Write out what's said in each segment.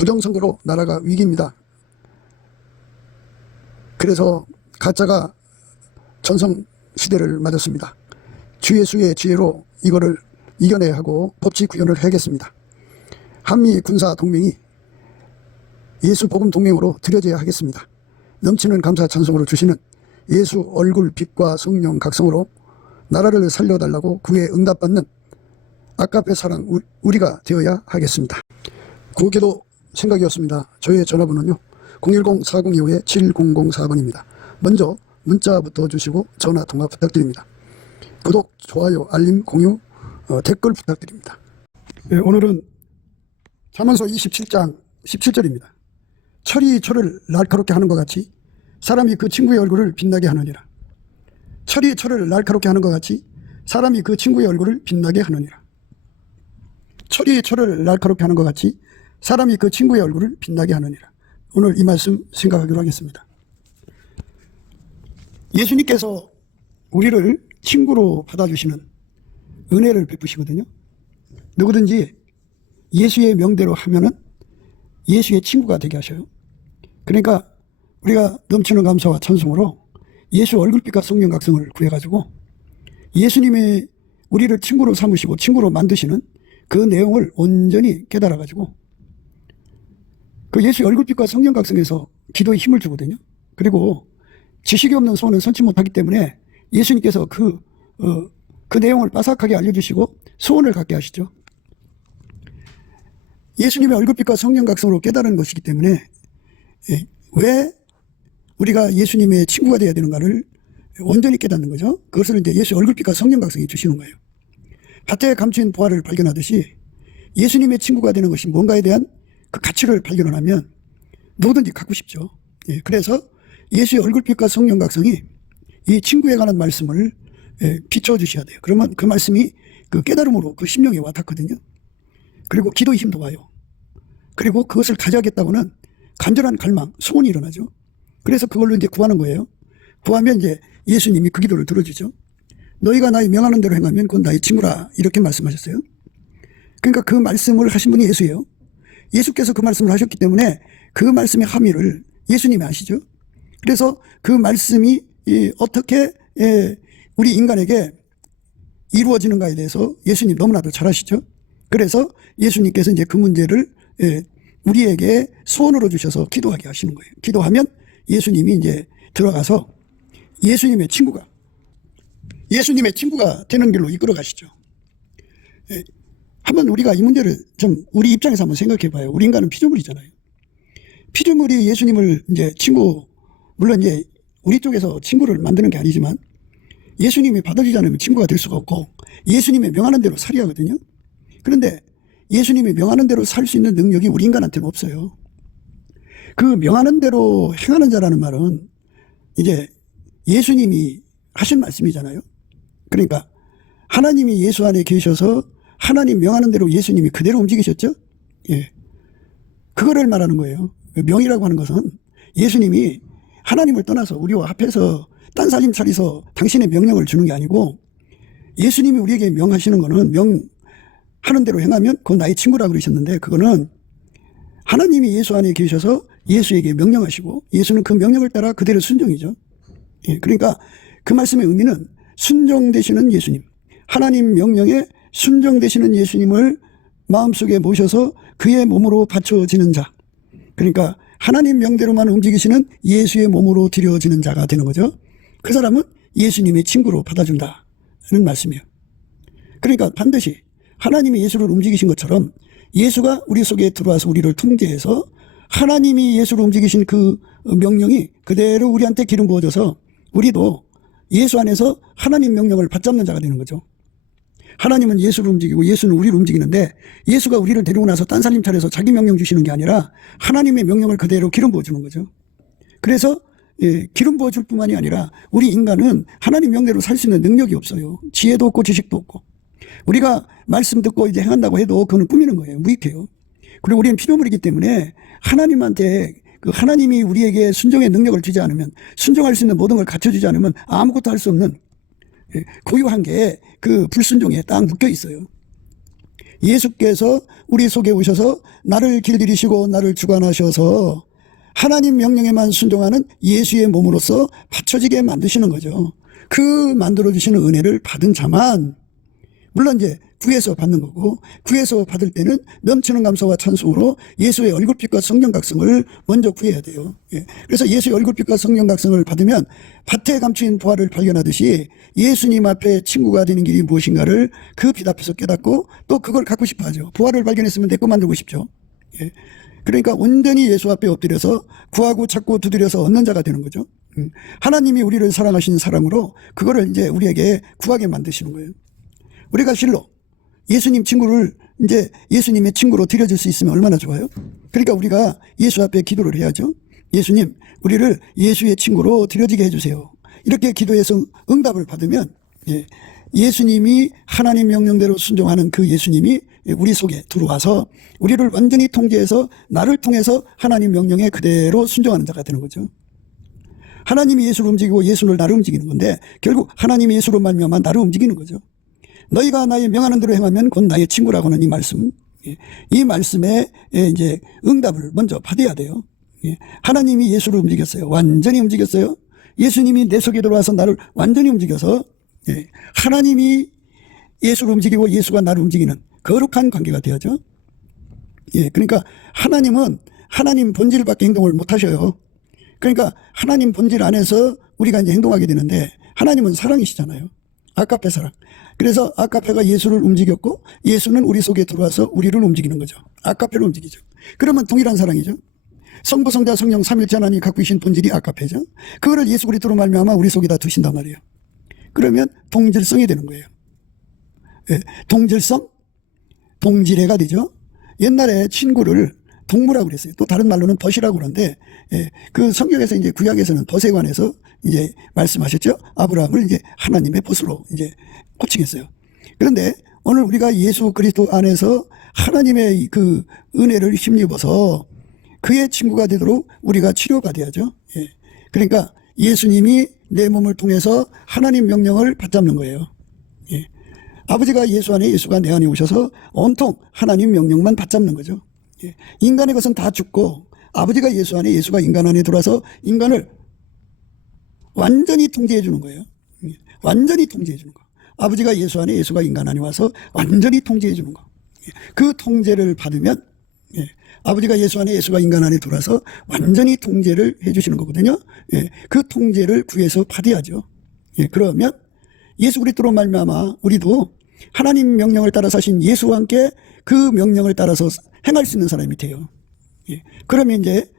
부정선거로 나라가 위기입니다. 그래서 가짜가 전성시대를 맞았습니다. 주 예수의 지혜로 이거를 이겨내야 하고 법치 구현을 해야겠습니다. 한미 군사 동맹이 예수 복음 동맹으로 들여져야 하겠습니다. 넘치는 감사 찬송으로 주시는 예수 얼굴 빛과 성령 각성으로 나라를 살려달라고 구에 응답받는 아까페 사랑 우리가 되어야 하겠습니다. 구기도 생각이었습니다. 저의 전화번호는요 010-4025-7004번입니다. 먼저 문자부터 주시고 전화 통화 부탁드립니다. 구독, 좋아요, 알림, 공유, 댓글 부탁드립니다. 네, 오늘은 잠언서 27장 17절입니다. 철이 철을 날카롭게 하는 것 같이 사람이 그 친구의 얼굴을 빛나게 하느니라. 철이 철을 날카롭게 하는 것 같이 사람이 그 친구의 얼굴을 빛나게 하느니라. 철이 철을 날카롭게 하는 것 같이 사람이 그 친구의 얼굴을 빛나게 하느니라. 오늘 이 말씀 생각하기로 하겠습니다. 예수님께서 우리를 친구로 받아주시는 은혜를 베푸시거든요. 누구든지 예수의 명대로 하면은 예수의 친구가 되게 하셔요. 그러니까 우리가 넘치는 감사와 찬송으로 예수 얼굴빛과 성령 각성을 구해가지고 예수님이 우리를 친구로 삼으시고 친구로 만드시는 그 내용을 온전히 깨달아가지고 그 예수의 얼굴빛과 성령 각성에서 기도에 힘을 주거든요. 그리고 지식이 없는 소원은 선치 못하기 때문에 예수님께서 그 내용을 빠삭하게 알려주시고 소원을 갖게 하시죠. 예수님의 얼굴빛과 성령 각성으로 깨달은 것이기 때문에 왜 우리가 예수님의 친구가 되어야 되는가를 온전히 깨닫는 거죠. 그것을 이제 예수 얼굴빛과 성령 각성이 주시는 거예요. 밭에 감추인 보화를 발견하듯이 예수님의 친구가 되는 것이 뭔가에 대한 그 가치를 발견하면 누구든지 갖고 싶죠. 그래서 예수의 얼굴빛과 성령 각성이 이 친구에 관한 말씀을 비춰주셔야 돼요. 그러면 그 말씀이 그 깨달음으로 그 심령에 와 닿거든요. 그리고 기도의 힘도 와요. 그리고 그것을 가져야겠다고는 간절한 갈망, 소원이 일어나죠. 그래서 그걸로 이제 구하는 거예요. 구하면 이제 예수님이 그 기도를 들어주죠. 너희가 나의 명하는 대로 행하면 그건 나의 친구라 이렇게 말씀하셨어요. 그러니까 그 말씀을 하신 분이 예수예요. 예수께서 그 말씀을 하셨기 때문에 그 말씀의 함의를 예수님이 아시죠. 그래서 그 말씀이 어떻게 우리 인간에게 이루어지는가에 대해서 예수님 너무나도 잘 아시죠. 그래서 예수님께서 이제 그 문제를 우리에게 소원으로 주셔서 기도하게 하시는 거예요. 기도하면 예수님이 이제 들어가서 예수님의 친구가 되는 길로 이끌어 가시죠. 한번 우리가 이 문제를 좀 우리 입장에서 한번 생각해 봐요. 우리 인간은 피조물이잖아요. 피조물이 예수님을 이제 친구, 물론 이제 우리 쪽에서 친구를 만드는 게 아니지만 예수님이 받아주지 않으면 친구가 될 수가 없고 예수님의 명하는 대로 살아야 하거든요. 그런데 예수님이 명하는 대로 살 수 있는 능력이 우리 인간한테는 없어요. 그 명하는 대로 행하는 자라는 말은 이제 예수님이 하신 말씀이잖아요. 그러니까 하나님이 예수 안에 계셔서 하나님 명하는 대로 예수님이 그대로 움직이셨죠. 그거를 말하는 거예요. 명이라고 하는 것은 예수님이 하나님을 떠나서 우리와 합해서 딴살림 차리서 당신의 명령을 주는 게 아니고 예수님이 우리에게 명하시는 거는 명하는 대로 행하면 그건 나의 친구라고 그러셨는데 그거는 하나님이 예수 안에 계셔서 예수에게 명령하시고 예수는 그 명령을 따라 그대로 순종이죠. 그러니까 그 말씀의 의미는 순종되시는 예수님, 하나님 명령에 순종되시는 예수님을 마음속에 모셔서 그의 몸으로 바쳐지는 자, 그러니까 하나님 명대로만 움직이시는 예수의 몸으로 드려지는 자가 되는 거죠. 그 사람은 예수님의 친구로 받아준다는 말씀이에요. 그러니까 반드시 하나님이 예수를 움직이신 것처럼 예수가 우리 속에 들어와서 우리를 통제해서 하나님이 예수를 움직이신 그 명령이 그대로 우리한테 기름 부어져서 우리도 예수 안에서 하나님 명령을 받잡는 자가 되는 거죠. 하나님은 예수를 움직이고 예수는 우리를 움직이는데 예수가 우리를 데리고 나서 딴살림 차려서 자기 명령 주시는 게 아니라 하나님의 명령을 그대로 기름 부어주는 거죠. 그래서 기름 부어줄 뿐만이 아니라 우리 인간은 하나님 명대로 살 수 있는 능력이 없어요. 지혜도 없고 지식도 없고. 우리가 말씀 듣고 이제 행한다고 해도 그거는 꾸미는 거예요. 무익해요. 그리고 우리는 피조물이기 때문에 하나님한테 그 하나님이 우리에게 순종의 능력을 주지 않으면 순종할 수 있는 모든 걸 갖춰주지 않으면 아무것도 할 수 없는 고유한 게 그 불순종에 딱 묶여 있어요. 예수께서 우리 속에 오셔서 나를 길들이시고 나를 주관하셔서 하나님 명령에만 순종하는 예수의 몸으로서 받쳐지게 만드시는 거죠. 그 만들어주시는 은혜를 받은 자만, 물론 이제 구에서 받는 거고, 구에서 받을 때는 넘치는 감사와 찬송으로 예수의 얼굴빛과 성령 각성을 먼저 구해야 돼요. 예. 그래서 예수의 얼굴빛과 성령 각성을 받으면 밭에 감추인 부활을 발견하듯이 예수님 앞에 친구가 되는 길이 무엇인가를 그 빛 앞에서 깨닫고 또 그걸 갖고 싶어 하죠. 부활을 발견했으면 내 거 만들고 싶죠. 예. 그러니까 온전히 예수 앞에 엎드려서 구하고 찾고 두드려서 얻는 자가 되는 거죠. 하나님이 우리를 사랑하신 사랑으로 그거를 이제 우리에게 구하게 만드시는 거예요. 우리가 실로 예수님 친구를 이제 예수님의 친구로 드려줄 수 있으면 얼마나 좋아요. 그러니까 우리가 예수 앞에 기도를 해야죠. 예수님, 우리를 예수의 친구로 드려지게 해주세요. 이렇게 기도해서 응답을 받으면 예수님이 하나님 명령대로 순종하는 그 예수님이 우리 속에 들어와서 우리를 완전히 통제해서 나를 통해서 하나님 명령에 그대로 순종하는 자가 되는 거죠. 하나님이 예수를 움직이고 예수를 나를 움직이는 건데 결국 하나님이 예수로 말미암아 나를 움직이는 거죠. 너희가 나의 명하는 대로 행하면 곧 나의 친구라고 하는 이 말씀, 이 말씀에 이제 응답을 먼저 받아야 돼요. 하나님이 예수를 움직였어요. 완전히 움직였어요. 예수님이 내 속에 들어와서 나를 완전히 움직여서 하나님이 예수를 움직이고 예수가 나를 움직이는 거룩한 관계가 되어죠. 그러니까 하나님은 하나님 본질 밖에 행동을 못 하셔요. 그러니까 하나님 본질 안에서 우리가 이제 행동하게 되는데 하나님은 사랑이시잖아요. 아가페 사랑. 그래서 아가페가 예수를 움직였고 예수는 우리 속에 들어와서 우리를 움직이는 거죠. 아가페로 움직이죠. 그러면 동일한 사랑이죠. 성부, 성자, 성령 삼일체 하나님이 갖고 계신 본질이 아가페죠. 그거를 예수 그리스도로 말미암아 우리 속에다 두신단 말이에요. 그러면 동질성이 되는 거예요. 동질성, 동질애가 되죠. 옛날에 친구를 동무라고 그랬어요. 또 다른 말로는 덫이라고 그러는데, 그 성경에서 이제 구약에서는 덫에 관해서 이제 말씀하셨죠. 아브라함을 이제 하나님의 덫으로 이제 호칭했어요. 그런데 오늘 우리가 예수 그리스도 안에서 하나님의 그 은혜를 힘입어서 그의 친구가 되도록 우리가 치료받아야죠. 그러니까 예수님이 내 몸을 통해서 하나님 명령을 받잡는 거예요. 아버지가 예수 안에 예수가 내 안에 오셔서 온통 하나님 명령만 받잡는 거죠. 인간의 것은 다 죽고 아버지가 예수 안에 예수가 인간 안에 들어와서 인간을 완전히 통제해 주는 거예요. 완전히 통제해 주는 거. 아버지가 예수 안에 예수가 인간 안에 와서 완전히 통제해 주는 거. 그 통제를 받으면 아버지가 예수 안에 예수가 인간 안에 들어와서 완전히 통제를 해 주시는 거거든요. 그 통제를 구해서 받아야죠. 그러면 예수 그리스도로 말미암아 우리도 하나님 명령을 따라 사신 예수와 함께 그 명령을 따라서 행할 수 있는 사람이 돼요. 그러면 이제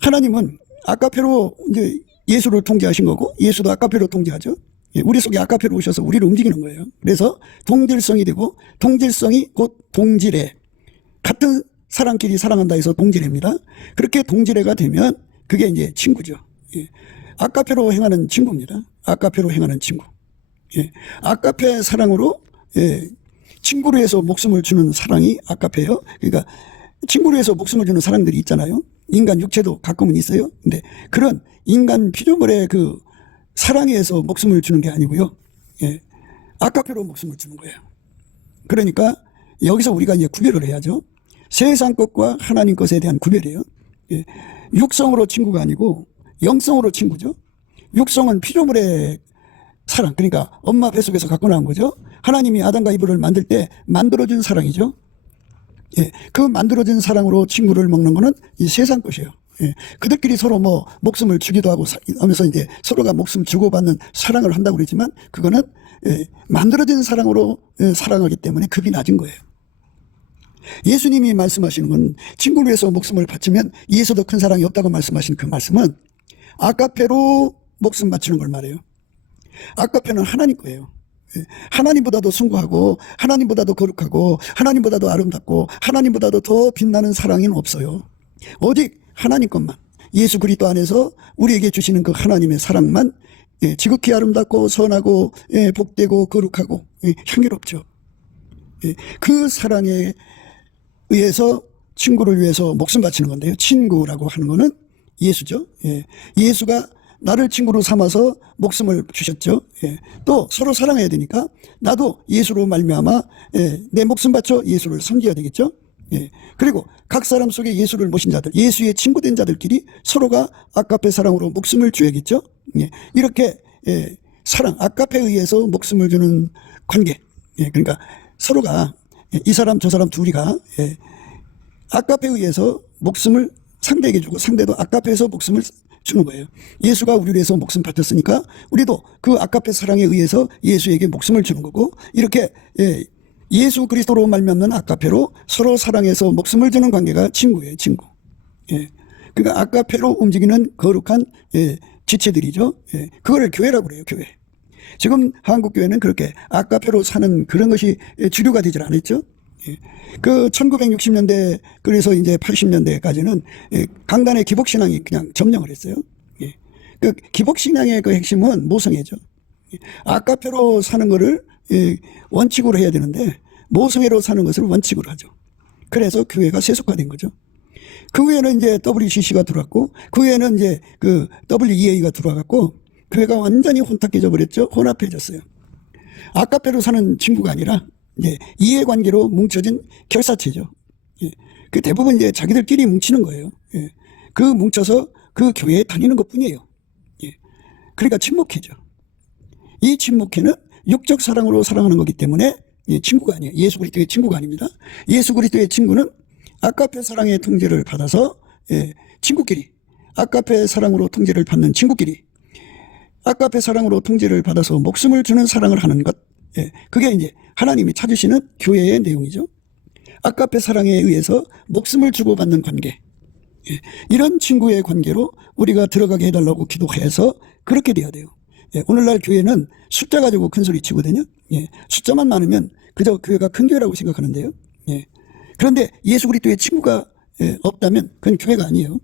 하나님은 아가페로 이제 예수를 통제하신 거고 예수도 아가페로 통제하죠. 우리 속에 아가페로 오셔서 우리를 움직이는 거예요. 그래서 동질성이 되고 동질성이 곧 동질애. 같은 사람끼리 사랑한다 해서 동질애입니다. 그렇게 동질애가 되면 그게 이제 친구죠. 아가페로 행하는 친구입니다. 아가페로 행하는 친구. 아가페 사랑으로 친구로 해서 목숨을 주는 사랑이 아가페예요. 그러니까 친구로 해서 목숨을 주는 사랑들이 있잖아요. 인간 육체도 가끔은 있어요. 근데 그런 인간 피조물의 그 사랑에 의해서 목숨을 주는 게 아니고요. 아가페로 목숨을 주는 거예요. 그러니까 여기서 우리가 이제 구별을 해야죠. 세상 것과 하나님 것에 대한 구별이에요. 육성으로 친구가 아니고 영성으로 친구죠. 육성은 피조물의 사랑, 그러니까 엄마 뱃속에서 갖고 나온 거죠. 하나님이 아담과 이브를 만들 때 만들어준 사랑이죠. 그 만들어진 사랑으로 친구를 먹는 거는 이 세상 것이에요. 그들끼리 서로 뭐 목숨을 주기도 하고 하면서 이제 서로가 목숨 주고받는 사랑을 한다고 그러지만 그거는 만들어진 사랑으로 사랑하기 때문에 급이 낮은 거예요. 예수님이 말씀하시는 건 친구를 위해서 목숨을 바치면 이에서도 큰 사랑이 없다고 말씀하신 그 말씀은 아가페로 목숨 바치는 걸 말해요. 아가페는 하나님 거예요. 하나님보다도 숭고하고 하나님보다도 거룩하고 하나님보다도 아름답고 하나님보다도 더 빛나는 사랑은 없어요. 오직 하나님 것만, 예수 그리스도 안에서 우리에게 주시는 그 하나님의 사랑만 지극히 아름답고 선하고 복되고 거룩하고 향기롭죠. 그 사랑에 의해서 친구를 위해서 목숨 바치는 건데요. 친구라고 하는 거는 예수죠. 예수가 나를 친구로 삼아서 목숨을 주셨죠. 예. 또 서로 사랑해야 되니까 나도 예수로 말미암아 내 목숨 바쳐 예수를 섬겨야 되겠죠. 예. 그리고 각 사람 속에 예수를 모신 자들, 예수의 친구된 자들끼리 서로가 아가페 사랑으로 목숨을 줘야겠죠. 예. 이렇게 사랑, 아가페에 의해서 목숨을 주는 관계. 예. 그러니까 서로가 이 사람 저 사람 둘이가 아가페에 의해서 목숨을 상대에게 주고 상대도 아가페에서 목숨을 주는 거예요. 예수가 우리를 위해서 목숨 바쳤으니까 우리도 그 아가페 사랑에 의해서 예수에게 목숨을 주는 거고, 이렇게 예수 그리스도로 말미암는 아가페로 서로 사랑해서 목숨을 주는 관계가 친구예요. 친구. 그러니까 아가페로 움직이는 거룩한 지체들이죠. 그거를 교회라고 그래요. 교회. 지금 한국 교회는 그렇게 아가페로 사는 그런 것이 주류가 되질 않았죠. 그 1960년대 그래서 이제 80년대까지는 강단의 기복신앙이 그냥 점령을 했어요. 그 기복신앙의 그 핵심은 모성애죠. 아가페로 사는 거를 원칙으로 해야 되는데 모성애로 사는 것을 원칙으로 하죠. 그래서 교회가 세속화된 거죠. 그 후에는 이제 WCC가 들어왔고, 그 후에는 이제 그 WEA가 들어와갖고 교회가 완전히 혼탁해져 버렸죠. 혼합해졌어요. 아가페로 사는 친구가 아니라 이제 이해관계로 뭉쳐진 결사체죠. 그 대부분 이제 자기들끼리 뭉치는 거예요. 그 뭉쳐서 그 교회에 다니는 것 뿐이에요. 그러니까 친목회죠. 이 친목회는 육적 사랑으로 사랑하는 거기 때문에 친구가 아니에요. 예수 그리스도의 친구가 아닙니다. 예수 그리스도의 친구는 아가페 사랑의 통제를 받아서 친구끼리, 아가페 사랑으로 통제를 받는 친구끼리, 아가페 사랑으로 통제를 받아서 목숨을 주는 사랑을 하는 것. 그게 이제 하나님이 찾으시는 교회의 내용이죠. 아가페 사랑에 의해서 목숨을 주고받는 관계. 이런 친구의 관계로 우리가 들어가게 해달라고 기도해서 그렇게 돼야 돼요. 오늘날 교회는 숫자 가지고 큰 소리 치거든요. 숫자만 많으면 그저 교회가 큰 교회라고 생각하는데요. 그런데 예수 그리스도의 친구가 없다면 그건 교회가 아니에요.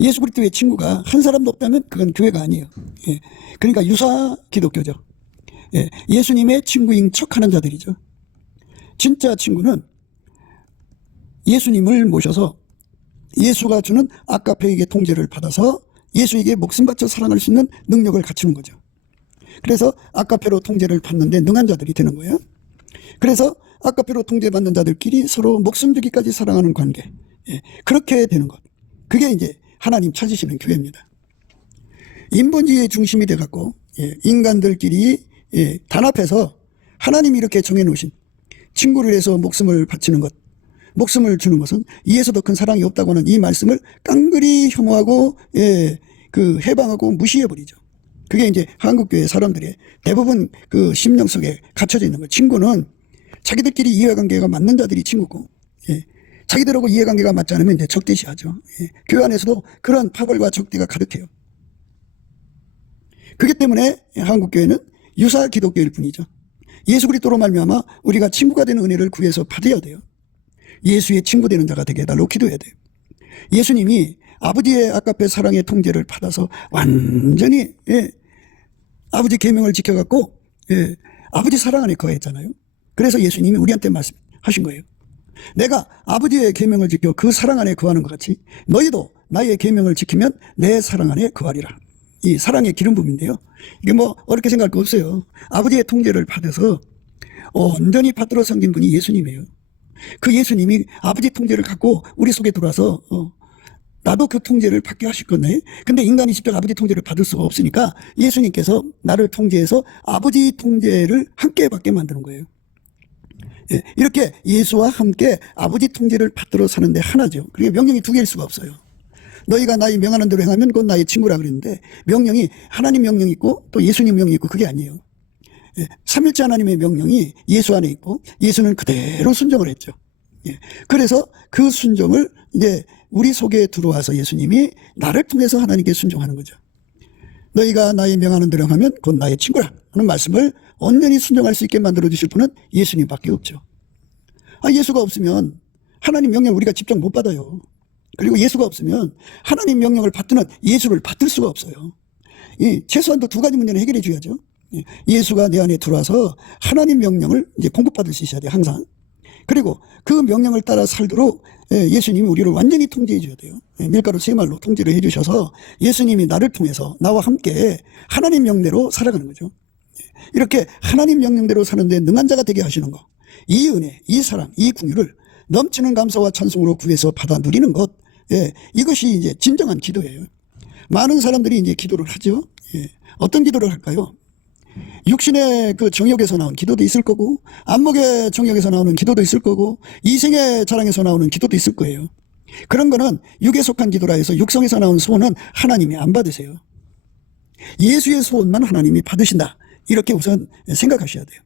예수 그리스도의 친구가 한 사람도 없다면 그건 교회가 아니에요. 그러니까 유사 기독교죠. 예수님의 친구인 척하는 자들이죠. 진짜 친구는 예수님을 모셔서 예수가 주는 아가페에게 통제를 받아서 예수에게 목숨 바쳐 사랑할 수 있는 능력을 갖추는 거죠. 그래서 아가페로 통제를 받는데 능한 자들이 되는 거예요. 그래서 아가페로 통제받는 자들끼리 서로 목숨 주기까지 사랑하는 관계. 그렇게 되는 것. 그게 이제 하나님 찾으시는 교회입니다. 인본주의의 중심이 돼갖고 인간들끼리 단합해서 하나님이 이렇게 정해놓으신 친구를 위해서 목숨을 바치는 것, 목숨을 주는 것은 이에서 더 큰 사랑이 없다고 하는 이 말씀을 깡그리 혐오하고 그 해방하고 무시해버리죠. 그게 이제 한국교회 사람들의 대부분 그 심령 속에 갇혀져 있는 거예요. 친구는 자기들끼리 이해관계가 맞는 자들이 친구고, 자기들하고 이해관계가 맞지 않으면 이제 적대시하죠. 교회 안에서도 그런 파벌과 적대가 가득해요. 그렇기 때문에 한국교회는 유사 기독교일 뿐이죠. 예수 그리스도로 말미암아 우리가 친구가 되는 은혜를 구해서 받아야 돼요. 예수의 친구 되는 자가 되게 해달라고 기도해야 돼요. 예수님이 아버지의 아가페 사랑의 통제를 받아서 완전히 아버지 계명을 지켜갖고 아버지 사랑 안에 거했잖아요. 그래서 예수님이 우리한테 말씀하신 거예요. 내가 아버지의 계명을 지켜 그 사랑 안에 거하는 것 같이 너희도 나의 계명을 지키면 내 사랑 안에 거하리라. 이 사랑의 기름 부음인데요. 이게 뭐 어렵게 생각할 거 없어요. 아버지의 통제를 받아서 온전히 받들어 섬긴 분이 예수님이에요. 그 예수님이 아버지 통제를 갖고 우리 속에 들어와서 나도 그 통제를 받게 하실 건데, 근데 인간이 직접 아버지 통제를 받을 수가 없으니까 예수님께서 나를 통제해서 아버지 통제를 함께 받게 만드는 거예요. 이렇게 예수와 함께 아버지 통제를 받들어 사는데 하나죠. 그게 명령이 두 개일 수가 없어요. 너희가 나의 명하는 대로 행하면 그건 나의 친구라 그랬는데, 명령이 하나님 명령이 있고 또 예수님 명령이 있고 그게 아니에요. 삼일째 하나님의 명령이 예수 안에 있고 예수는 그대로 순종을 했죠. 그래서 그 순종을 이제 우리 속에 들어와서 예수님이 나를 통해서 하나님께 순종하는 거죠. 너희가 나의 명하는 대로 하면 그건 나의 친구라 하는 말씀을 온전히 순종할 수 있게 만들어 주실 분은 예수님밖에 없죠. 예수가 없으면 하나님 명령을 우리가 직접 못 받아요. 그리고 예수가 없으면 하나님 명령을 받드는 예수를 받들 수가 없어요. 최소한도 두 가지 문제는 해결해 줘야죠. 예수가 내 안에 들어와서 하나님 명령을 이제 공급받을 수 있어야 돼요. 항상. 그리고 그 명령을 따라 살도록 예수님이 우리를 완전히 통제해 줘야 돼요. 밀가루 세 말로 통제를 해 주셔서 예수님이 나를 통해서 나와 함께 하나님 명대로 살아가는 거죠. 이렇게 하나님 명령대로 사는데 능한 자가 되게 하시는 거, 이 은혜, 이 사랑, 이 긍휼을 넘치는 감사와 찬송으로 구해서 받아 누리는 것, 이것이 이제 진정한 기도예요. 많은 사람들이 이제 기도를 하죠. 어떤 기도를 할까요? 육신의 그 정욕에서 나온 기도도 있을 거고, 안목의 정욕에서 나오는 기도도 있을 거고, 이생의 자랑에서 나오는 기도도 있을 거예요. 그런 거는 육에 속한 기도라 해서 육성에서 나온 소원은 하나님이 안 받으세요. 예수의 소원만 하나님이 받으신다, 이렇게 우선 생각하셔야 돼요.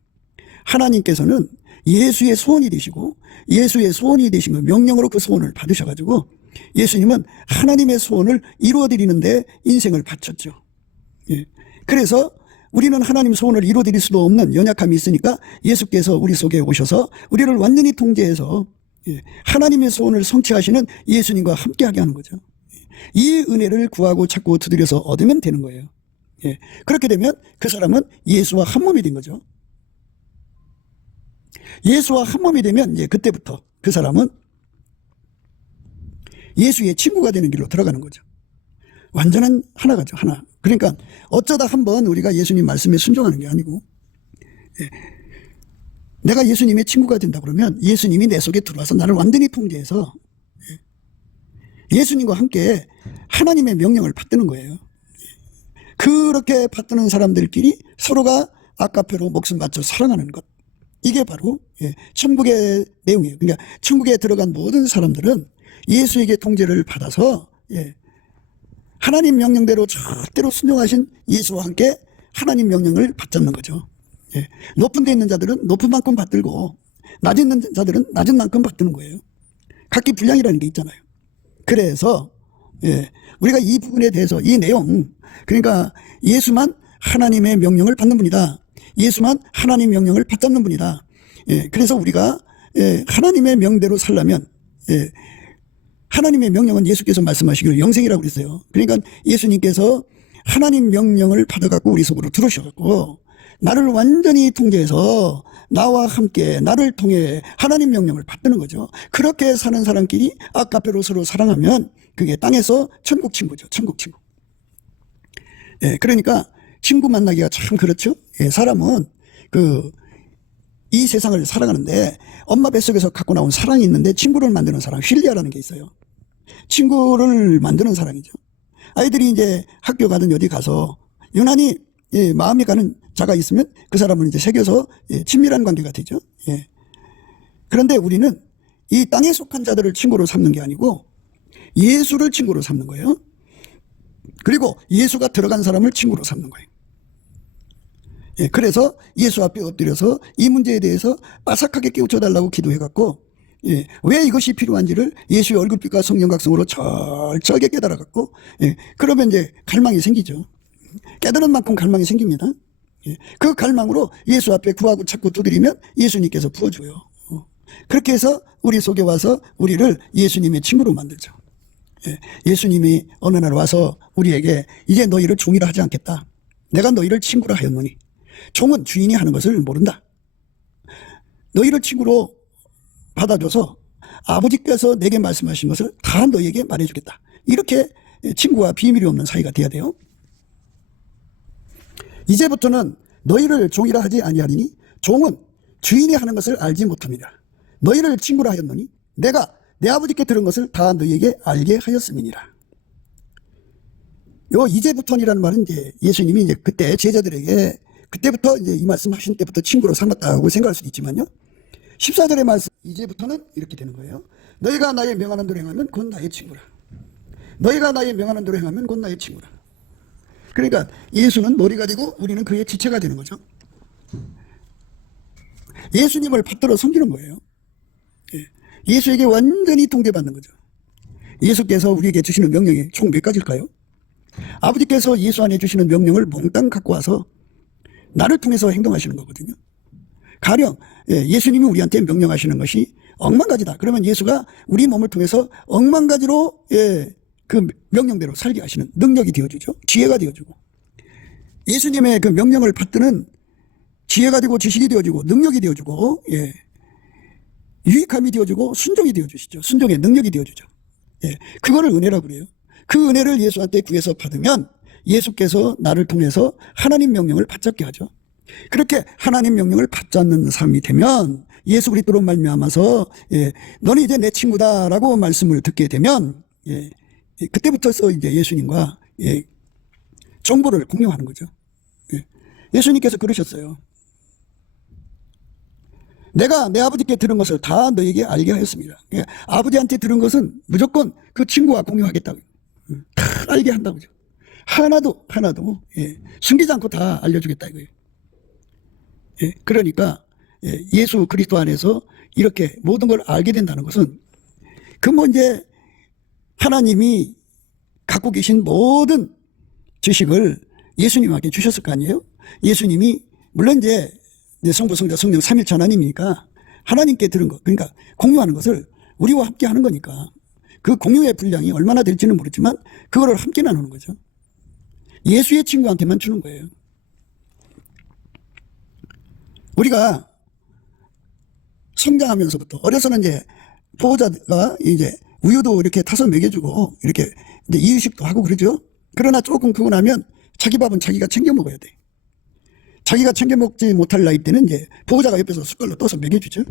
하나님께서는 예수의 소원이 되시고, 예수의 소원이 되신 거 명령으로 그 소원을 받으셔가지고 예수님은 하나님의 소원을 이루어드리는데 인생을 바쳤죠. 그래서 우리는 하나님 소원을 이루어드릴 수도 없는 연약함이 있으니까 예수께서 우리 속에 오셔서 우리를 완전히 통제해서 하나님의 소원을 성취하시는 예수님과 함께하게 하는 거죠. 이 은혜를 구하고 찾고 두드려서 얻으면 되는 거예요. 그렇게 되면 그 사람은 예수와 한 몸이 된 거죠. 예수와 한 몸이 되면 이제 그때부터 그 사람은 예수의 친구가 되는 길로 들어가는 거죠. 완전한 하나가죠, 하나. 그러니까 어쩌다 한번 우리가 예수님 말씀에 순종하는 게 아니고, 내가 예수님의 친구가 된다 그러면 예수님이 내 속에 들어와서 나를 완전히 통제해서 예수님과 함께 하나님의 명령을 받드는 거예요. 그렇게 받드는 사람들끼리 서로가 아까페로 목숨 바쳐 사랑하는 것, 이게 바로 천국의 내용이에요. 그러니까 천국에 들어간 모든 사람들은 예수에게 통제를 받아서 하나님 명령대로 절대로 순종하신 예수와 함께 하나님 명령을 받잡는 거죠. 높은 데 있는 자들은 높은 만큼 받들고 낮에 있는 자들은 낮은 만큼 받드는 거예요. 각기 분량이라는 게 있잖아요. 그래서 우리가 이 부분에 대해서 이 내용, 그러니까 예수만 하나님의 명령을 받는 분이다, 예수만 하나님 명령을 받잡는 분이다. 그래서 우리가 하나님의 명대로 살려면 하나님의 명령은 예수께서 말씀하시기를 영생이라고 그랬어요. 그러니까 예수님께서 하나님 명령을 받아갖고 우리 속으로 들어오셔갖고 나를 완전히 통제해서 나와 함께 나를 통해 하나님 명령을 받드는 거죠. 그렇게 사는 사람끼리 아까페로 서로 사랑하면 그게 땅에서 천국 친구죠. 천국 친구. 그러니까 친구 만나기가 참 그렇죠. 사람은 이 세상을 살아가는데 엄마 뱃속에서 갖고 나온 사랑이 있는데 친구를 만드는 사랑, 필리아라는 게 있어요. 친구를 만드는 사랑이죠. 아이들이 이제 학교 가든 어디 가서 유난히 마음이 가는 자가 있으면 그 사람을 이제 새겨서 친밀한 관계가 되죠. 그런데 우리는 이 땅에 속한 자들을 친구로 삼는 게 아니고 예수를 친구로 삼는 거예요. 그리고 예수가 들어간 사람을 친구로 삼는 거예요. 그래서 예수 앞에 엎드려서 이 문제에 대해서 빠삭하게 깨우쳐달라고 기도해갖고 왜 이것이 필요한지를 예수의 얼굴빛과 성령 각성으로 철저하게 깨달아갖고 그러면 이제 갈망이 생기죠. 깨달은 만큼 갈망이 생깁니다. 그 갈망으로 예수 앞에 구하고 찾고 두드리면 예수님께서 부어줘요. 그렇게 해서 우리 속에 와서 우리를 예수님의 친구로 만들죠. 예수님이 어느 날 와서 우리에게 이제 너희를 종이라 하지 않겠다, 내가 너희를 친구라 하였노니 종은 주인이 하는 것을 모른다, 너희를 친구로 받아줘서 아버지께서 내게 말씀하신 것을 다 너희에게 말해주겠다, 이렇게 친구와 비밀이 없는 사이가 돼야 돼요. 이제부터는 너희를 종이라 하지 아니하리니 종은 주인이 하는 것을 알지 못합니다. 너희를 친구라 하였노니 내가 내 아버지께 들은 것을 다 너희에게 알게 하였음이니라. 요 이제부터니라는 말은 이제 예수님이 이제 그때 제자들에게 그때부터 이제 이 말씀 하신 때부터 친구로 삼았다고 생각할 수도 있지만요. 14절의 말씀, 이제부터는 이렇게 되는 거예요. 너희가 나의 명하는 대로 행하면 곧 나의 친구라. 너희가 나의 명하는 대로 행하면 곧 나의 친구라. 그러니까 예수는 머리가 되고 우리는 그의 지체가 되는 거죠. 예수님을 받들어 섬기는 거예요. 예수에게 완전히 통제받는 거죠. 예수께서 우리에게 주시는 명령이 총 몇 가지일까요? 아버지께서 예수 안에 주시는 명령을 몽땅 갖고 와서 나를 통해서 행동하시는 거거든요. 가령 예수님이 우리한테 명령하시는 것이 억만 가지다. 그러면 예수가 우리 몸을 통해서 억만 가지로 그 명령대로 살게 하시는 능력이 되어주죠. 지혜가 되어주고, 예수님의 그 명령을 받드는 지혜가 되고 지식이 되어주고 능력이 되어주고, 유익함이 되어주고 순종이 되어주시죠. 순종의 능력이 되어주죠. 예, 그거를 은혜라고 그래요. 그 은혜를 예수한테 구해서 받으면 예수께서 나를 통해서 하나님 명령을 받잡게 하죠. 그렇게 하나님 명령을 받잡는 삶이 되면 예수 그리스도로 말미암아서 너는 이제 내 친구다라고 말씀을 듣게 되면 그때부터서 이제 예수님과 정보를 공유하는 거죠. 예수님께서 그러셨어요. 내가 내 아버지께 들은 것을 다 너에게 알게 하였습니다. 아버지한테 들은 것은 무조건 그 친구와 공유하겠다고. 다 알게 한다고죠. 하나도 숨기지 않고 다 알려주겠다 이거예요. 그러니까 예수 그리스도 안에서 이렇게 모든 걸 알게 된다는 것은 그 뭐 이제 하나님이 갖고 계신 모든 지식을 예수님에게 주셨을 거 아니에요. 예수님이 물론 이제 성부 성자 성령 삼일체 하나님이니까 하나님께 들은 것, 그러니까 공유하는 것을 우리와 함께 하는 거니까 그 공유의 분량이 얼마나 될지는 모르지만 그거를 함께 나누는 거죠. 예수의 친구한테만 주는 거예요. 우리가 성장하면서부터 어려서는 이제 보호자가 이제 우유도 이렇게 타서 먹여주고 이렇게 이제 이유식도 하고 그러죠. 그러나 조금 크고 나면 자기 밥은 자기가 챙겨 먹어야 돼. 자기가 챙겨 먹지 못할 나이 때는 이제 보호자가 옆에서 숟갈로 떠서 먹여주죠.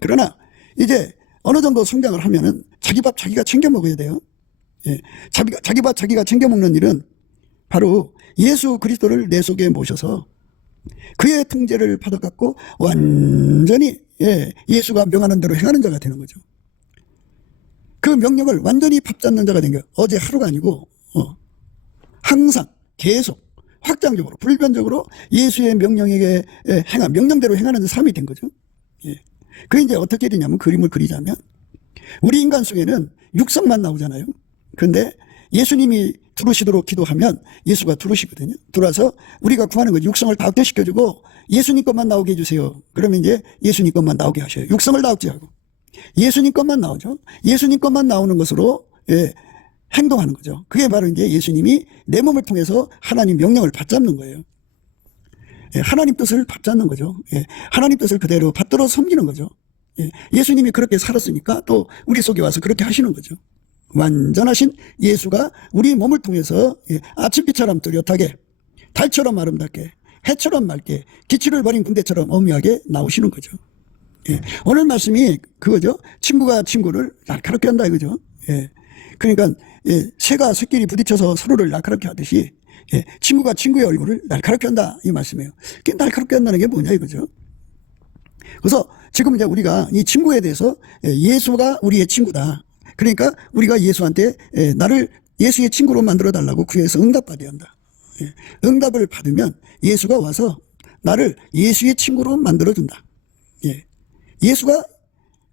그러나 이제 어느 정도 성장을 하면은 자기 밥 자기가 챙겨 먹어야 돼요. 자기 밥 자기가 챙겨 먹는 일은 바로 예수 그리스도를 내 속에 모셔서 그의 통제를 받아갖고 완전히 예수가 명하는 대로 행하는 자가 되는 거죠. 그 명령을 완전히 밥잡는 자가 된 거예요. 어제 하루가 아니고 항상 계속 확장적으로 불변적으로 예수의 명령에게 명령대로 행하는 삶이 된 거죠. 그게 이제 어떻게 되냐면 그림을 그리자면 우리 인간 속에는 육성만 나오잖아요. 그런데 예수님이 들어오시도록 기도하면 예수가 들어오시거든요. 들어와서 우리가 구하는 거 육성을 다 억제시켜주고 예수님 것만 나오게 해주세요. 그러면 이제 예수님 것만 나오게 하셔요. 육성을 다 억제하고 예수님 것만 나오죠. 예수님 것만 나오는 것으로 행동하는 거죠. 그게 바로 이제 예수님이 내 몸을 통해서 하나님 명령을 받잡는 거예요. 하나님 뜻을 받잡는 거죠. 하나님 뜻을 그대로 받들어 섬기는 거죠. 예수님이 그렇게 살았으니까 또 우리 속에 와서 그렇게 하시는 거죠. 완전하신 예수가 우리 몸을 통해서 아침빛처럼 뚜렷하게 달처럼 아름답게 해처럼 맑게 기치를 버린 군대처럼 엄미하게 나오시는 거죠. 오늘 말씀이 그거죠. 친구가 친구를 날카롭게 한다 이거죠. 그러니까 새가 새끼리 부딪혀서 서로를 날카롭게 하듯이 친구가 친구의 얼굴을 날카롭게 한다 이 말씀이에요. 그게 날카롭게 한다는 게 뭐냐 이거죠. 그래서 지금 이제 우리가 이 친구에 대해서 예수가 우리의 친구다. 그러니까 우리가 예수한테 나를 예수의 친구로 만들어 달라고 구해서 응답받아야 한다. 응답을 받으면 예수가 와서 나를 예수의 친구로 만들어 준다. 예수가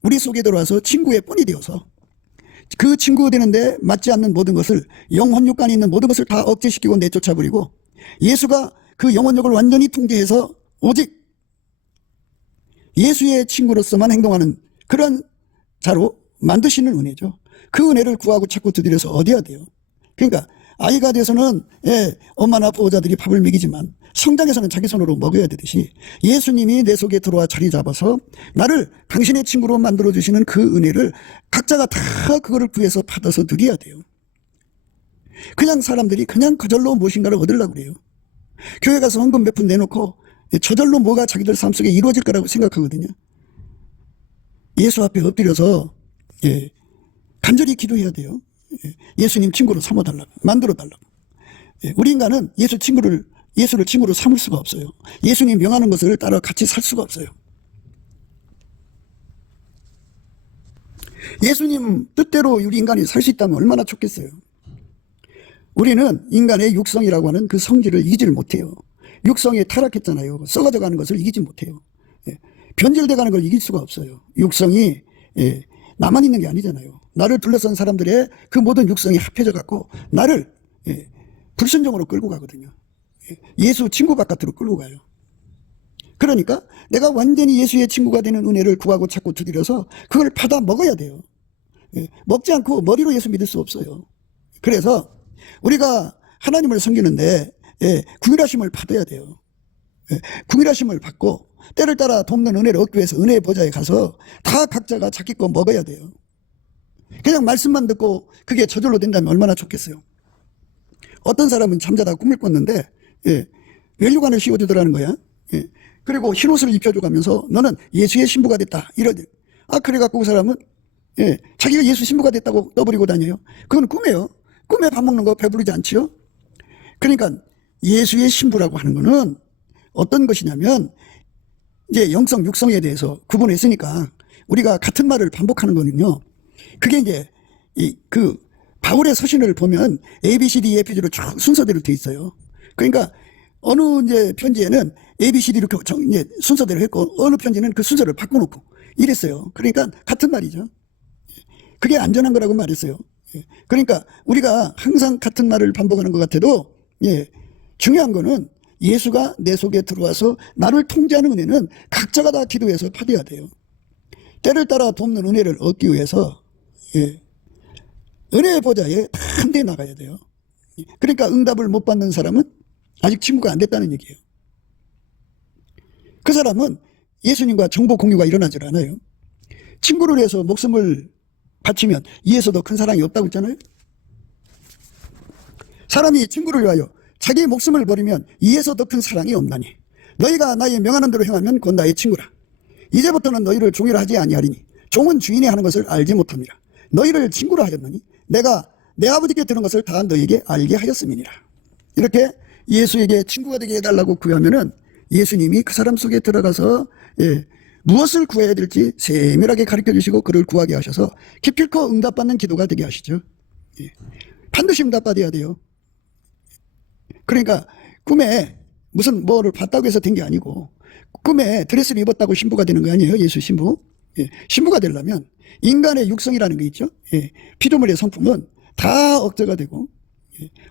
우리 속에 들어와서 친구의 본이 되어서 그 친구가 되는데 맞지 않는 모든 것을 영혼 육간에 있는 모든 것을 다 억제시키고 내쫓아버리고 예수가 그 영혼력을 완전히 통제해서 오직 예수의 친구로서만 행동하는 그런 자로 만드시는 은혜죠. 그 은혜를 구하고 찾고 두드려서 얻어야 돼요. 그러니까 아이가 돼서는 엄마나 보호자들이 밥을 먹이지만 성장해서는 자기 손으로 먹어야 되듯이 예수님이 내 속에 들어와 자리 잡아서 나를 당신의 친구로 만들어주시는 그 은혜를 각자가 다 그거를 구해서 받아서 누려야 돼요. 그냥 사람들이 그냥 저절로 무엇인가를 얻으려고 그래요. 교회 가서 헌금 몇 푼 내놓고 저절로 뭐가 자기들 삶 속에 이루어질 거라고 생각하거든요. 예수 앞에 엎드려서 간절히 기도해야 돼요. 예수님 친구로 삼아달라고 만들어달라고. 우리 인간은 예수를 친구로 삼을 수가 없어요. 예수님 명하는 것을 따라 같이 살 수가 없어요. 예수님 뜻대로 우리 인간이 살 수 있다면 얼마나 좋겠어요. 우리는 인간의 육성이라고 하는 그 성질을 이기지를 못해요. 육성이 타락했잖아요. 썩어져 가는 것을 이기지 못해요. 변질돼 가는 걸 이길 수가 없어요. 육성이 나만 있는 게 아니잖아요. 나를 둘러싼 사람들의 그 모든 육성이 합해져 갖고 나를 불순종으로 끌고 가거든요. 예수 친구 바깥으로 끌고 가요. 그러니까 내가 완전히 예수의 친구가 되는 은혜를 구하고 찾고 두드려서 그걸 받아 먹어야 돼요. 먹지 않고 머리로 예수 믿을 수 없어요. 그래서 우리가 하나님을 섬기는데 궁일하심을 받아야 돼요. 궁일하심을 받고 때를 따라 돕는 은혜를 얻기 위해서 은혜의 보좌에 가서 다 각자가 자기 거 먹어야 돼요. 그냥 말씀만 듣고 그게 저절로 된다면 얼마나 좋겠어요. 어떤 사람은 잠자다 꿈을 꿨는데 면류관을 씌워주더라는 거야. 그리고 흰옷을 입혀줘가면서 너는 예수의 신부가 됐다 이러지. 그래갖고 그 사람은 자기가 예수 신부가 됐다고 떠버리고 다녀요. 그건 꿈이에요. 꿈에 밥 먹는 거 배부르지 않지요. 그러니까 예수의 신부라고 하는 거는 어떤 것이냐면 이제 영성 육성에 대해서 구분했으니까 우리가 같은 말을 반복하는 거는요. 그게 이제 그 바울의 서신을 보면 A, B, C, D, E, F, G로 쭉 순서대로 돼 있어요. 그러니까 어느 이제 편지에는 A, B, C, D 이렇게 이제 순서대로 했고 어느 편지는 그 순서를 바꿔놓고 이랬어요. 그러니까 같은 말이죠. 그게 안전한 거라고 말했어요. 그러니까 우리가 항상 같은 말을 반복하는 것 같아도 중요한 거는 예수가 내 속에 들어와서 나를 통제하는 은혜는 각자가 다 기도해서 받아야 돼요. 때를 따라 돕는 은혜를 얻기 위해서 은혜의 보좌에 함께 나가야 돼요. 그러니까 응답을 못 받는 사람은 아직 친구가 안 됐다는 얘기예요. 그 사람은 예수님과 정보 공유가 일어나질 않아요. 친구를 해서 목숨을 바치면 이에서 더 큰 사랑이 없다고 했잖아요. 사람이 친구를 위하여 자기의 목숨을 버리면 이에서 더 큰 사랑이 없나니 너희가 나의 명하는 대로 행하면 곧 나의 친구라. 이제부터는 너희를 종이라 하지 아니하리니 종은 주인이 하는 것을 알지 못합니다. 너희를 친구라 하였느니 내가 내 아버지께 들은 것을 다 너희에게 알게 하였음이니라. 이렇게 예수에게 친구가 되게 해달라고 구하면은 예수님이 그 사람 속에 들어가서 무엇을 구해야 될지 세밀하게 가르쳐 주시고 그를 구하게 하셔서 기필코 응답받는 기도가 되게 하시죠. 반드시 응답받아야 돼요. 그러니까 꿈에 무슨 뭐를 봤다고 해서 된 게 아니고 꿈에 드레스를 입었다고 신부가 되는 거 아니에요. 예수 신부. 신부가 되려면 인간의 육성이라는 게 있죠. 피조물의 성품은 다 억제가 되고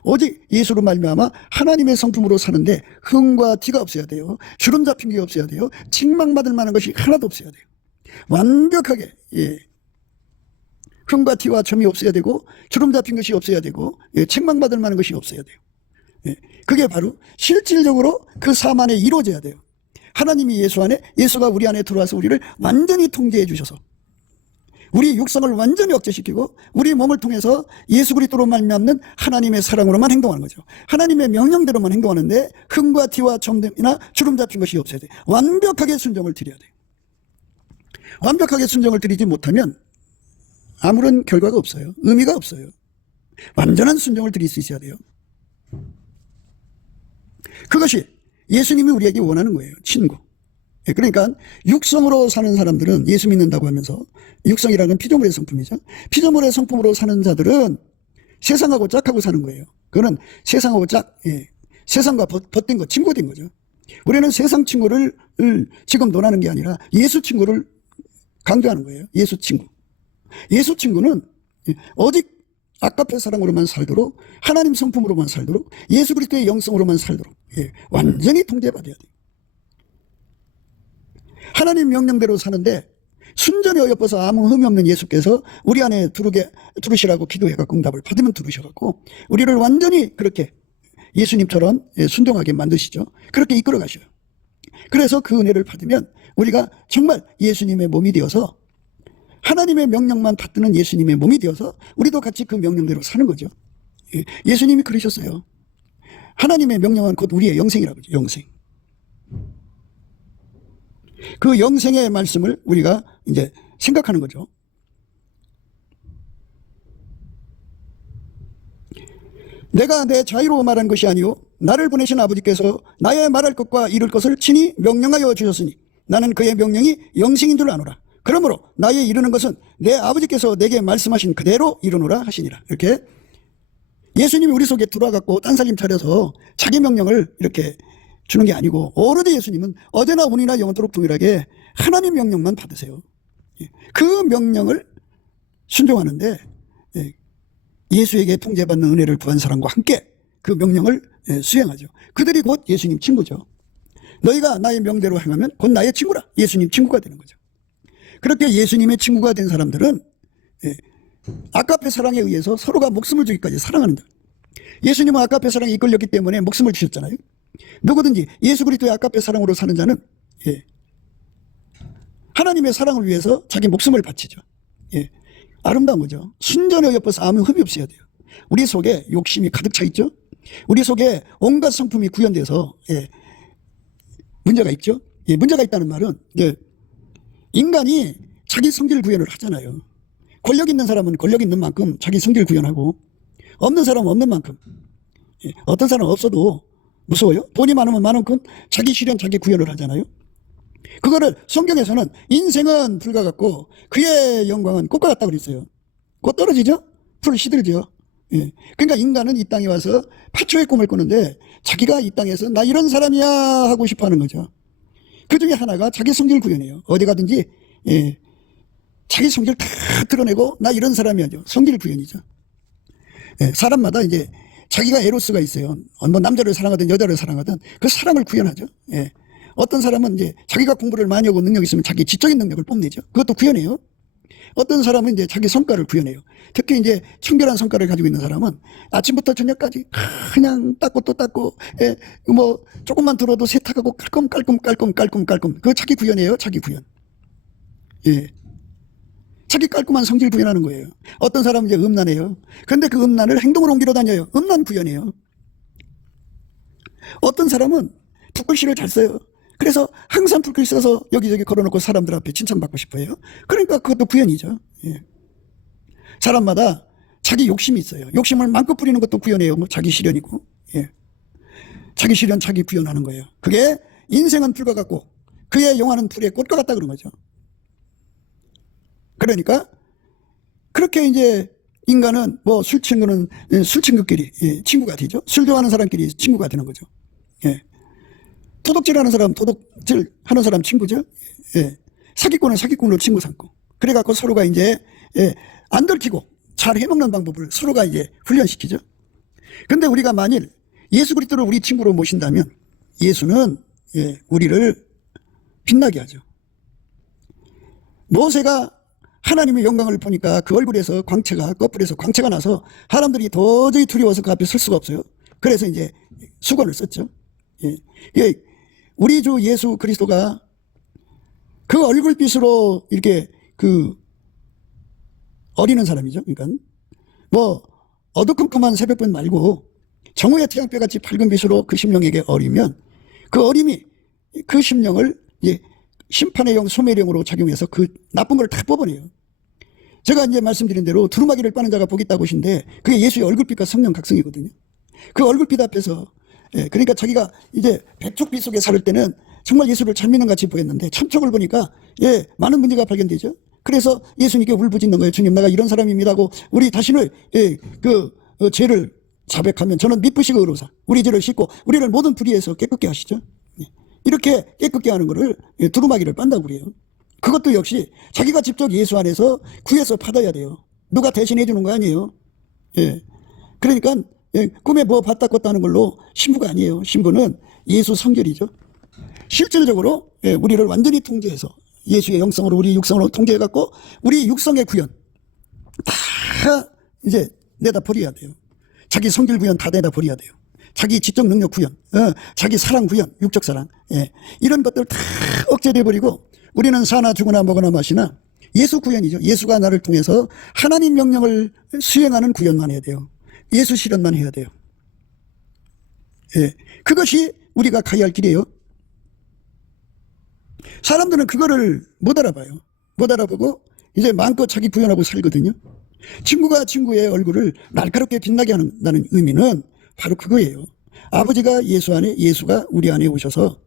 오직 예수로 말미암아 하나님의 성품으로 사는데 흠과 티가 없어야 돼요. 주름 잡힌 게 없어야 돼요. 칭망받을 만한 것이 하나도 없어야 돼요. 완벽하게 흠과 티와 점이 없어야 되고 주름 잡힌 것이 없어야 되고 칭망받을 만한 것이 없어야 돼요. 그게 바로 실질적으로 그 삶 안에 이루어져야 돼요. 하나님이 예수 안에, 예수가 우리 안에 들어와서 우리를 완전히 통제해 주셔서 우리 육성을 완전히 억제시키고 우리 몸을 통해서 예수 그리스도로 말미암는 하나님의 사랑으로만 행동하는 거죠. 하나님의 명령대로만 행동하는데 흠과 티와 점이나 주름 잡힌 것이 없어야 돼. 완벽하게 순종을 드려야 돼. 완벽하게 순종을 드리지 못하면 아무런 결과가 없어요. 의미가 없어요. 완전한 순종을 드릴 수 있어야 돼요. 그것이 예수님이 우리에게 원하는 거예요. 친구. 그러니까 육성으로 사는 사람들은 예수 믿는다고 하면서 육성이라는 피조물의 성품이죠. 피조물의 성품으로 사는 자들은 세상하고 짝하고 사는 거예요. 그거는 세상하고 세상과 벗된 거, 친구된 거죠. 우리는 세상 친구를 지금 논하는 게 아니라 예수 친구를 강조하는 거예요. 예수 친구. 예수 친구는 오직 아까페 사랑으로만 살도록 하나님 성품으로만 살도록 예수 그리스도의 영성으로만 살도록 완전히 통제받아야 돼요. 하나님 명령대로 사는데 순전히 어여뻐서 아무 흠이 없는 예수께서 우리 안에 들으시라고 기도해갖고 응답을 받으면 들으셔갖고 우리를 완전히 그렇게 예수님처럼 순종하게 만드시죠. 그렇게 이끌어 가셔요. 그래서 그 은혜를 받으면 우리가 정말 예수님의 몸이 되어서 하나님의 명령만 받드는 예수님의 몸이 되어서 우리도 같이 그 명령대로 사는 거죠. 예수님이 그러셨어요. 하나님의 명령은 곧 우리의 영생이라고 하죠. 영생. 그 영생의 말씀을 우리가 이제 생각하는 거죠. 내가 내 자유로 말한 것이 아니요 나를 보내신 아버지께서 나의 말할 것과 이룰 것을 친히 명령하여 주셨으니 나는 그의 명령이 영생인 줄 아노라. 그러므로 나의 이루는 것은 내 아버지께서 내게 말씀하신 그대로 이루노라 하시니라. 이렇게 예수님이 우리 속에 들어와갖고 딴살림 차려서 자기 명령을 이렇게 주는 게 아니고 오로지 예수님은 어제나 오늘이나 영원토록 동일하게 하나님 명령만 받으세요. 그 명령을 순종하는데 예수에게 통제받는 은혜를 구한 사람과 함께 그 명령을 수행하죠. 그들이 곧 예수님 친구죠. 너희가 나의 명대로 행하면 곧 나의 친구라. 예수님 친구가 되는 거죠. 그렇게 예수님의 친구가 된 사람들은 아까페 사랑에 의해서 서로가 목숨을 주기까지 사랑하는다. 예수님은 아까페 사랑에 이끌렸기 때문에 목숨을 주셨잖아요. 누구든지 예수 그리스도의 아까페 사랑으로 사는 자는 하나님의 사랑을 위해서 자기 목숨을 바치죠. 예. 아름다운 거죠. 순전에 엿버서 아무 흠이 없어야 돼요. 우리 속에 욕심이 가득 차 있죠. 우리 속에 온갖 성품이 구현돼서 예. 문제가 있죠. 예. 문제가 있다는 말은 예. 인간이 자기 성질 구현을 하잖아요. 권력 있는 사람은 권력 있는 만큼 자기 성질 구현하고 없는 사람은 없는 만큼 예. 어떤 사람은 없어도 무서워요. 돈이 많으면 많은 만큼 자기 실현 자기 구현을 하잖아요. 그거를 성경에서는 인생은 불과 같고 그의 영광은 꽃과 같다고 그랬어요. 꽃 떨어지죠? 풀 시들죠. 예. 그러니까 인간은 이 땅에 와서 파초의 꿈을 꾸는데 자기가 이 땅에서 나 이런 사람이야 하고 싶어 하는 거죠. 그 중에 하나가 자기 성질 구현이에요. 어디 가든지 예. 자기 성질 다 드러내고 나 이런 사람이야죠. 성질 구현이죠. 예. 사람마다 이제 자기가 에로스가 있어요. 뭐 남자를 사랑하든 여자를 사랑하든 그 사랑을 구현하죠. 예. 어떤 사람은 이제 자기가 공부를 많이 하고 능력이 있으면 자기 지적인 능력을 뽐내죠. 그것도 구현해요. 어떤 사람은 이제 자기 성과를 구현해요. 특히 이제 청결한 성과를 가지고 있는 사람은 아침부터 저녁까지 그냥 닦고 또 닦고, 예, 뭐 조금만 들어도 세탁하고 깔끔. 그거 자기 구현이에요. 자기 구현. 예. 자기 깔끔한 성질 구현하는 거예요. 어떤 사람은 이제 음란해요. 그런데 그 음란을 행동으로 옮기러 다녀요. 음란 구현이에요. 어떤 사람은 붓글씨를 잘 써요. 그래서 항상 붓글 써서 여기저기 걸어놓고 사람들 앞에 칭찬받고 싶어요. 그러니까 그것도 구현이죠. 예. 사람마다 자기 욕심이 있어요. 욕심을 마음껏 부리는 것도 구현이에요. 뭐 자기 실현이고. 예. 자기 실현, 자기 구현하는 거예요. 그게 인생은 풀과 같고 그의 영화는 풀의 꽃과 같다 그런 거죠. 그러니까 그렇게 이제 인간은 뭐 술 친구는 술 친구끼리 예, 친구가 되죠. 술 좋아하는 사람끼리 친구가 되는 거죠. 예. 도둑질하는 사람 도둑질하는 사람 친구죠. 예. 사기꾼은 사기꾼으로 친구 삼고 그래갖고 서로가 이제 예, 안 들키고 잘 해먹는 방법을 서로가 이제 훈련시키죠. 근데 우리가 만일 예수 그리스도를 우리 친구로 모신다면 예수는 예, 우리를 빛나게 하죠. 모세가 하나님의 영광을 보니까 그 얼굴에서 광채가 거풀에서 광채가 나서 사람들이 도저히 두려워서 그 앞에 설 수가 없어요. 그래서 이제 수건을 썼죠. 예. 예. 우리 주 예수 그리스도가 그 얼굴빛으로 이렇게 그 어리는 사람이죠. 그러니까 뭐 어두컴컴한 새벽빛 말고 정오의 태양볕같이 밝은 빛으로 그 심령에게 어리면 그 어림이 그 심령을 이제 심판의 영, 소멸의 영으로 작용해서 그 나쁜 걸 다 뽑아내요. 제가 이제 말씀드린 대로 두루마기를 빠는 자가 복이 있다 보신데 그게 예수의 얼굴빛과 성령 각성이거든요. 그 얼굴빛 앞에서 예, 그러니까 자기가 이제 백척빛 속에 살 때는 정말 예수를 잘 믿는 같이 보였는데 참척을 보니까 예, 많은 문제가 발견되죠. 그래서 예수님께 울부짖는 거예요. 주님, 내가 이런 사람입니다고 우리 자신을 예, 죄를 자백하면 저는 미쁘시고 의로사 우리 죄를 씻고 우리를 모든 불의에서 깨끗게 하시죠. 예, 이렇게 깨끗게 하는 거를 예, 두루마기를 빤다고 그래요. 그것도 역시 자기가 직접 예수 안에서 구해서 받아야 돼요. 누가 대신해 주는 거 아니에요. 예, 그러니까 예, 꿈에 뭐 봤다 껐다 하는 걸로 신부가 아니에요. 신부는 예수 성결이죠. 실질적으로 예, 우리를 완전히 통제해서 예수의 영성으로 우리 육성으로 통제해갖고 우리 육성의 구현 다 이제 내다 버려야 돼요. 자기 성질 구현 다 내다 버려야 돼요. 자기 지적 능력 구현, 자기 사랑 구현, 육적 사랑 예, 이런 것들 다 억제돼 버리고 우리는 사나 죽으나 먹으나 마시나 예수 구현이죠. 예수가 나를 통해서 하나님 명령을 수행하는 구현만 해야 돼요. 예수 실현만 해야 돼요. 예, 그것이 우리가 가야 할 길이에요. 사람들은 그거를 못 알아봐요. 못 알아보고 이제 마음껏 자기 구현하고 살거든요. 친구가 친구의 얼굴을 날카롭게 빛나게 한다는 의미는 바로 그거예요. 아버지가 예수 안에 예수가 우리 안에 오셔서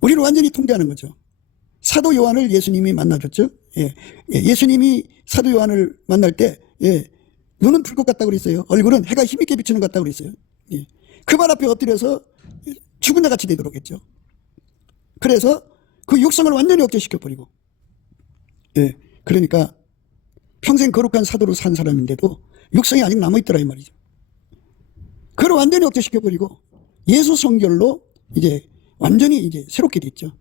우리를 완전히 통제하는 거죠. 사도 요한을 예수님이 만나줬죠. 예, 예수님이 사도 요한을 만날 때 예, 눈은 불꽃 같다고 그랬어요. 얼굴은 해가 힘있게 비추는 것 같다고 그랬어요. 예. 그 발 앞에 엎드려서 죽은 자 같이 되도록 했죠. 그래서 그 육성을 완전히 억제시켜버리고 예. 그러니까 평생 거룩한 사도로 산 사람인데도 육성이 아직 남아있더라 이 말이죠. 그걸 완전히 억제시켜버리고 예수 성결로 이제 완전히 이제 새롭게 됐죠.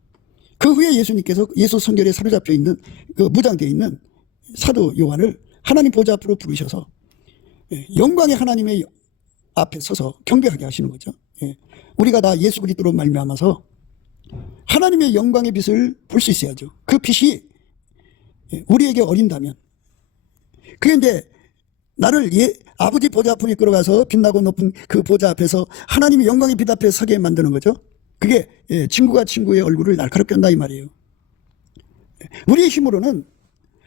그 후에 예수님께서 예수 성결에 사로잡혀 있는 그 무장되어 있는 사도 요한을 하나님 보좌 앞으로 부르셔서 영광의 하나님의 앞에 서서 경배하게 하시는 거죠. 예. 우리가 다 예수 그리스도로 말미암아서 하나님의 영광의 빛을 볼 수 있어야죠. 그 빛이 우리에게 어린다면, 그게 이제 나를 아버지 보좌 앞으로 이끌어가서 빛나고 높은 그 보좌 앞에서 하나님의 영광의 빛 앞에 서게 만드는 거죠. 그게 친구가 친구의 얼굴을 날카롭게 한다 이 말이에요. 우리의 힘으로는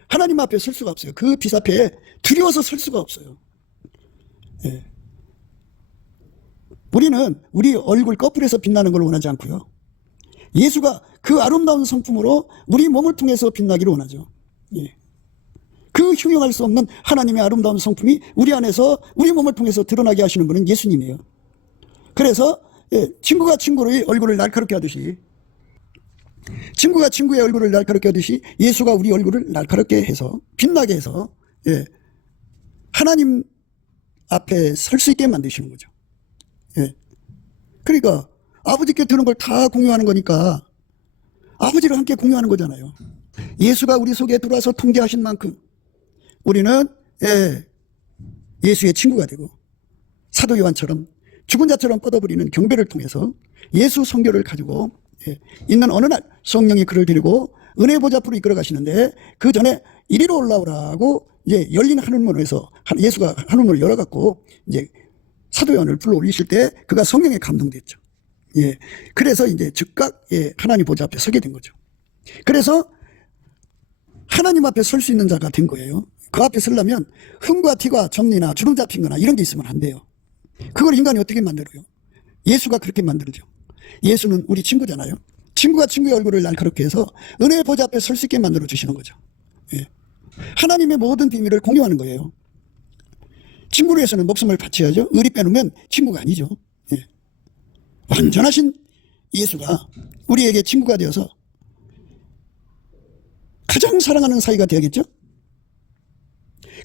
하나님 앞에 설 수가 없어요. 그 빛 앞에 두려워서 설 수가 없어요. 우리는 우리 얼굴 거꾸로해서 빛나는 걸 원하지 않고요. 예수가 그 아름다운 성품으로 우리 몸을 통해서 빛나기를 원하죠. 그 흉용할 수 없는 하나님의 아름다운 성품이 우리 안에서 우리 몸을 통해서 드러나게 하시는 분은 예수님이에요. 그래서 친구가 친구의 얼굴을 날카롭게 하듯이, 친구가 친구의 얼굴을 날카롭게 하듯이 예수가 우리 얼굴을 날카롭게 해서 빛나게 해서 하나님 앞에 설 수 있게 만드시는 거죠. 그러니까 아버지께 들은 걸 다 공유하는 거니까 아버지를 함께 공유하는 거잖아요. 예수가 우리 속에 들어와서 통제하신 만큼 우리는 예수의 친구가 되고, 사도 요한처럼 죽은 자처럼 뻗어버리는 경배를 통해서 예수 성교를 가지고 있는 어느 날 성령이 그를 데리고 은혜 보좌 앞으로 이끌어 가시는데, 그 전에 이리로 올라오라고 이제 열린 하늘문에서 예수가 하늘문을 열어갖고 이제 사도 요한을 불러 올리실 때 그가 성령에 감동됐죠. 그래서 이제 즉각 하나님 보좌 앞에 서게 된 거죠. 그래서 하나님 앞에 설 수 있는 자가 된 거예요. 그 앞에 서려면 흠과 티가 정리나 주름 잡힌 거나 이런 게 있으면 안 돼요. 그걸 인간이 어떻게 만들어요? 예수가 그렇게 만들죠. 예수는 우리 친구잖아요. 친구가 친구의 얼굴을 날카롭게 해서 은혜의 보좌 앞에 설 수 있게 만들어 주시는 거죠. 하나님의 모든 비밀을 공유하는 거예요. 친구를 위해서는 목숨을 바쳐야죠. 의리 빼놓으면 친구가 아니죠. 완전하신 예수가 우리에게 친구가 되어서 가장 사랑하는 사이가 되야겠죠.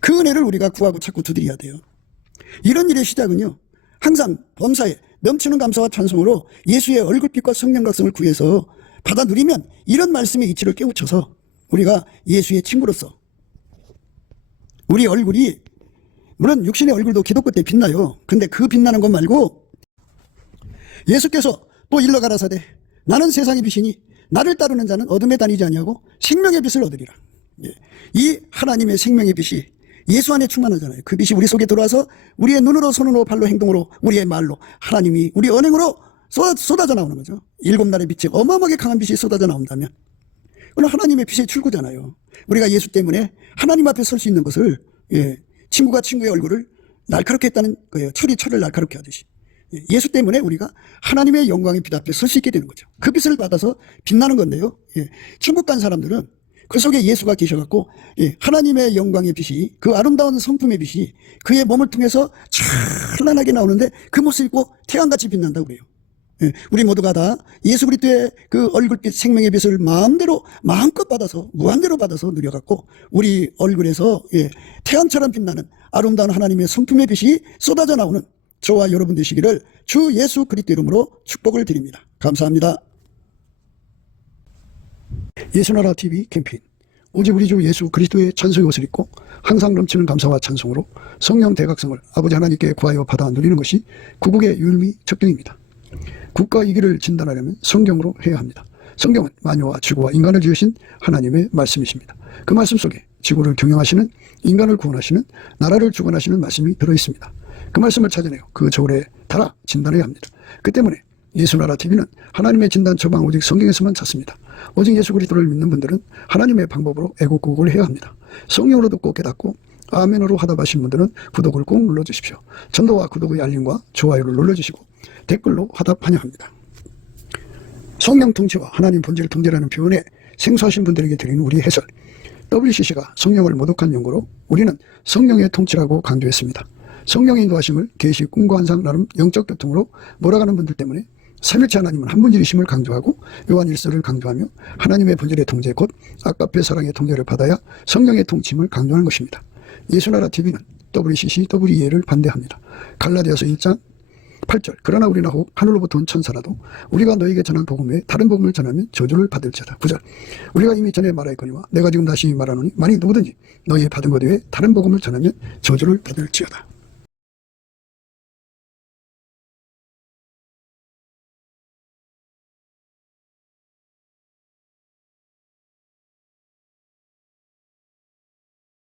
그 은혜를 우리가 구하고 찾고 두드려야 돼요. 이런 일의 시작은요, 항상 범사에 넘치는 감사와 찬송으로 예수의 얼굴빛과 성령 각성을 구해서 받아 누리면 이런 말씀의 이치를 깨우쳐서 우리가 예수의 친구로서 우리 얼굴이, 물론 육신의 얼굴도 기독교 때 빛나요. 근데 그 빛나는 것 말고 예수께서 또 일러 가라사대 나는 세상의 빛이니 나를 따르는 자는 어둠에 다니지 아니하고 생명의 빛을 얻으리라. 이 하나님의 생명의 빛이 예수 안에 충만하잖아요. 그 빛이 우리 속에 들어와서 우리의 눈으로, 손으로, 발로, 행동으로, 우리의 말로 하나님이 우리 언행으로 쏟아져 나오는 거죠. 7날의 빛이 어마어마하게 강한 빛이 쏟아져 나온다면 그건 하나님의 빛의 출구잖아요. 우리가 예수 때문에 하나님 앞에 설 수 있는 것을, 친구가 친구의 얼굴을 날카롭게 했다는 거예요. 철이 철을 날카롭게 하듯이. 예수 때문에 우리가 하나님의 영광의 빛 앞에 설 수 있게 되는 거죠. 그 빛을 받아서 빛나는 건데요. 천국 간 사람들은 그 속에 예수가 계셔갖고 하나님의 영광의 빛이, 그 아름다운 성품의 빛이 그의 몸을 통해서 찬란하게 나오는데 그 모습이 꼭 태양같이 빛난다고 그래요. 우리 모두가 다 예수 그리스도의 그 얼굴빛 생명의 빛을 마음껏 받아서 무한대로 받아서 누려갖고 우리 얼굴에서 태양처럼 빛나는 아름다운 하나님의 성품의 빛이 쏟아져 나오는 저와 여러분 되시기를 주 예수 그리스도 이름으로 축복을 드립니다. 감사합니다. 예수나라 TV 캠페인, 오직 우리 주 예수 그리스도의 찬송의 옷을 입고 항상 넘치는 감사와 찬송으로 성령 대각성을 아버지 하나님께 구하여 받아 누리는 것이 구국의 유일미 척경입니다. 국가 이기를 진단하려면 성경으로 해야 합니다. 성경은 만유와 지구와 인간을 지으신 하나님의 말씀이십니다. 그 말씀 속에 지구를 경영하시는, 인간을 구원하시는, 나라를 주관하시는 말씀이 들어있습니다. 그 말씀을 찾아내어 그 저울에 달아 진단해야 합니다. 그 때문에 예수나라 TV는 하나님의 진단 처방 오직 성경에서만 찾습니다. 오직 예수 그리스도를 믿는 분들은 하나님의 방법으로 애국국을 해야 합니다. 성령으로 듣고 깨닫고 아멘으로 화답하신 분들은 구독을 꼭 눌러주십시오. 전도와 구독의 알림과 좋아요를 눌러주시고 댓글로 화답 환영합니다. 성령 통치와 하나님 본질 통제라는 표현에 생소하신 분들에게 드리는 우리 해설, WCC가 성령을 모독한 용어로 우리는 성령의 통치라고 강조했습니다. 성령의 인도하심을 계시, 꿈과 환상, 나름 영적 교통으로 몰아가는 분들 때문에 삼일체 하나님은 한 분이심을 강조하고 요한일서를 강조하며 하나님의 본질의 통제, 곧 아까페 사랑의 통제를 받아야 성령의 통치임을 강조하는 것입니다. 예수나라 TV는 WCC, WEA를 반대합니다. 갈라디아서 1장 8절, 그러나 우리나 혹 하늘로부터 온 천사라도 우리가 너에게 전한 복음 외에 다른 복음을 전하면 저주를 받을 자다. 9절, 우리가 이미 전에 말하였거니와 내가 지금 다시 말하노니 만일 누구든지 너희 받은 것 외에 다른 복음을 전하면 저주를 받을지어다.